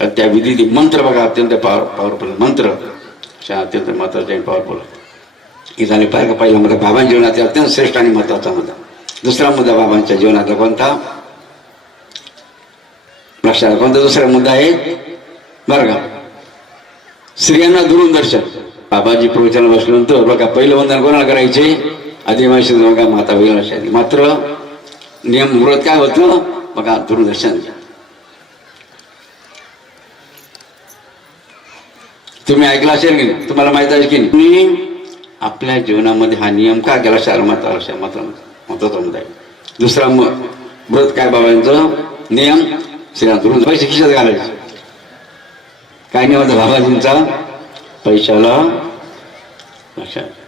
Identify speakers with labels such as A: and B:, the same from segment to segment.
A: तर त्या विधी मंत्र बघा अत्यंत पॉवर पॉवरफुल मंत्र. अशा अत्यंत महत्त्वाचे आणि पॉवरफुल इथं पाहिलं पाहिजे पहिला मुद्दा बाबांच्या जीवनाचा अत्यंत श्रेष्ठ आणि महत्त्वाचा मुद्दा. दुसरा मुद्दा बाबांच्या जीवनातला कोणता? लक्षात कोणता दुसरा मुद्दा आहे? बरं का. स्त्रियांना दुरून दर्शन बाबाजी प्रवचन बसल्यानंतर बघा पहिलं वंदन कोणाला करायचे? आदिवासी बघा माता वैलाशादी मात्र नियम व्रत काय होतं? बघा दूरदर्शन. तुम्ही ऐकला असेल की नाही? तुम्हाला माहीत आहे की नाही? आपल्या जीवनामध्ये हा नियम का केला? शार माता मात्र महत्त्वाचा मुद्दा आहे. दुसरा मग व्रत काय बाबांचं? नियम श्रीराम पैसे खिशात घालायचे. काय नियम होता बाबाजींचा? पैशाला लक्षात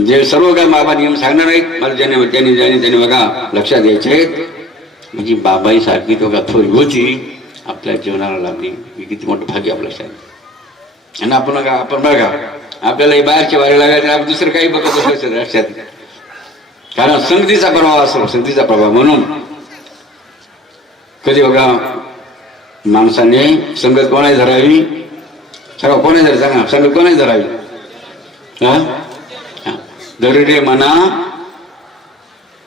A: जे सर्व काय बाबा नियम सांगणार आहेत मला ज्याने त्यांनी ज्याने त्याने बघा लक्षात द्यायचे म्हणजे बाबाईसारखी तो का थोडी होती. आपल्या जीवनाला लाभली ही किती मोठं भाग्य आपल्या लक्षात आणि आपण बघा आपण बघा आपल्याला बाहेरची बाहेरच्या बाहेर आपण दुसरं काही बघत असायचं लक्षात कारण संगतीचा प्रभाव असतो संगतीचा प्रभाव. म्हणून कधी बघा माणसाने संगत कोणाही धरावी? सगळं कोणाही धर सांगा संगत कोणाही धरावी? हा? धरणे म्हणा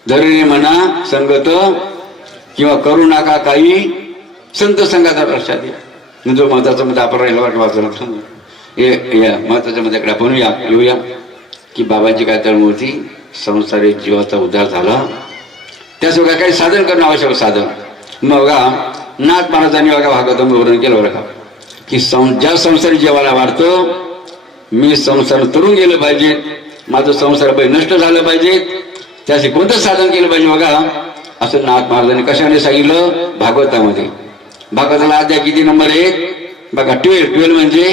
A: धरणे म्हणा संगत किंवा करू नका काही संत संघाचा लक्षात या. जो महत्त्वाचा मुद्दा आपण राहिला वाटत वाचलं हे या महत्त्वाच्या मुद्द्याकडे आपण या येऊया. की बाबाची काय तर मूर्ती संसारी जीवाचा उद्धार झाला. त्याशिवाय काही साधन करणं आवश्यक साधन. मग बघा नाथ महाराजांनी बघा भागवत वर्णन केलं बरं का. की सं ज्या संसारी जीवाला वाढतं मी संसार तरुण गेलं पाहिजे. माझं संसार पाहिजे नष्ट झालं पाहिजे. त्यासाठी कोणतं साधन केलं पाहिजे बघा. असं नाथ महाराजांनी कशाने सांगितलं? भागवतामध्ये. भागवताला अध्याय किती नंबर एक बघा ट्वेल्व ट्वेल्व म्हणजे?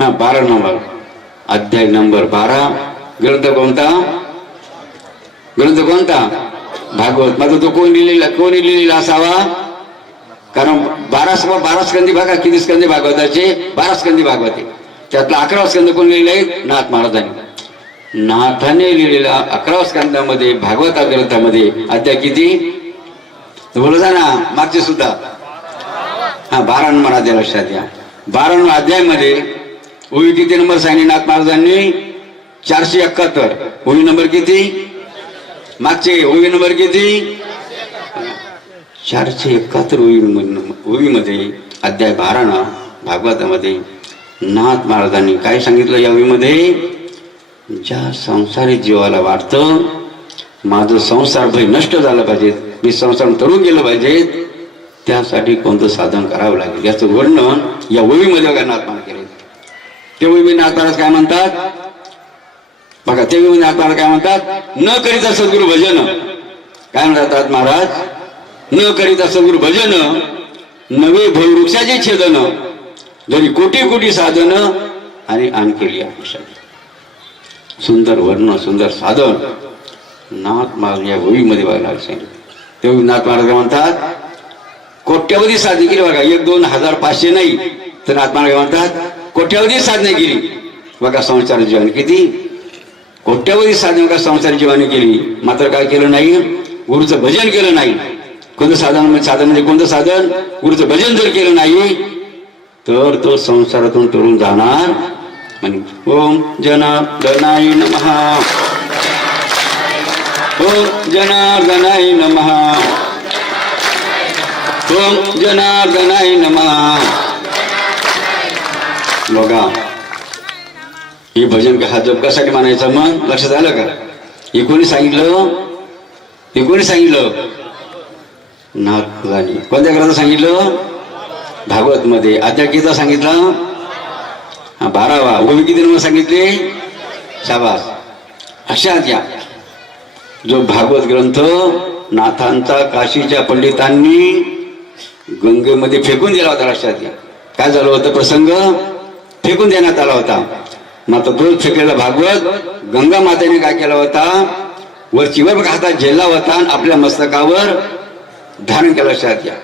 A: हा बारा नंबर अध्याय नंबर बारा. ग्रंथ कोणता? ग्रंथ कोणता? भागवत. माझा तो कोण लिहिलेला कोणी लिहिलेला असावा? कारण बारा बारा स्कंदी बघा किती स्कंदी भागवताचे? बारा स्कंदी भागवते. त्यातला अकरा स्कंद कोण लिहिले आहेत? नाथ महाराजांनी. नाथाने लिहिलेला अकरा स्कंदामध्ये भागवता ग्रंथामध्ये अध्याय किती? बोलू जा ना मागचे सुद्धा. हा बारा नंबर अध्याय लक्षात घ्या. बारा नंबर अध्यायमध्ये ओळी किती नंबर सांगली नाथ महाराजांनी चारशे एकाहत्तर. ओळी नंबर किती? मागचे ओळी नंबर किती? चारशे एकाहत्तर ओळीमध्ये अध्याय बारा ना भागवतामध्ये नाथ महाराजांनी काय सांगितलं या ओळीमध्ये ज्या संसारी जीवाला वाटतं माझं संसार भय नष्ट झालं पाहिजे मी संसार तरुण गेलं पाहिजे. त्यासाठी कोणतं साधन करावं लागेल? याचं वर्णन या वळीमध्ये नाथमान केलं ते वळी म्हणजे नाथ काय म्हणतात? बघा ते ओळी म्हणजे नाथ काय म्हणतात? न करीता सद्गुरु भजन. काय म्हणतात महाराज? न करीता सद्गुरु भजन नवे भयवृक्षाचे छेदन जरी कोटी कोटी साधन आणि आणखी अपेक्षा. सुंदर वर्ण सुंदर साधन. नाथ महाराज या ओळीमध्ये बघायला सांगितलं ते नाथ महाराज म्हणतात कोट्यवधी साधने केली बघा एक दोन हजार पाचशे नाही तर नाथ महाराज म्हणतात कोट्यवधी साधने केली. बघा संसार जीवन किती? कोट्यवधी साधने बघा संसार जीवाने केली. मात्र काय केलं नाही? गुरुचं भजन केलं नाही. कोणतं साधन म्हणजे साधन म्हणजे कोणतं साधन? गुरुचं भजन जर केलं नाही तर तो संसारातून तरुण जाणार आणि ओम जनार्दनाय नमहा ओम जनार्दनाय नमहा ओम जनार्दनाय नमहा बघा हे भजन कसा जप कशासाठी मानायचं मग? लक्षात आलं का? हे कोणी सांगितलं? हे कोणी सांगितलं? नाथलानी कोणत्या ग्रंथात सांगितलं? भागवत मध्ये अध्याय गीता सांगितला? बारावा. ओवी किती नंबर सांगितले? शाबास. अशात या जो भागवत ग्रंथ नाथांचा काशीच्या पंडितांनी गंगेमध्ये फेकून दिला होता लक्षात काय झालं होतं प्रसंग? फेकून देण्यात आला होता. मात्र तो फेकलेला भागवत गंगा मातेने काय केला होता? वरची वर हातात झेलला होता आणि आपल्या मस्तकावर धारण केलं लक्षात घ्या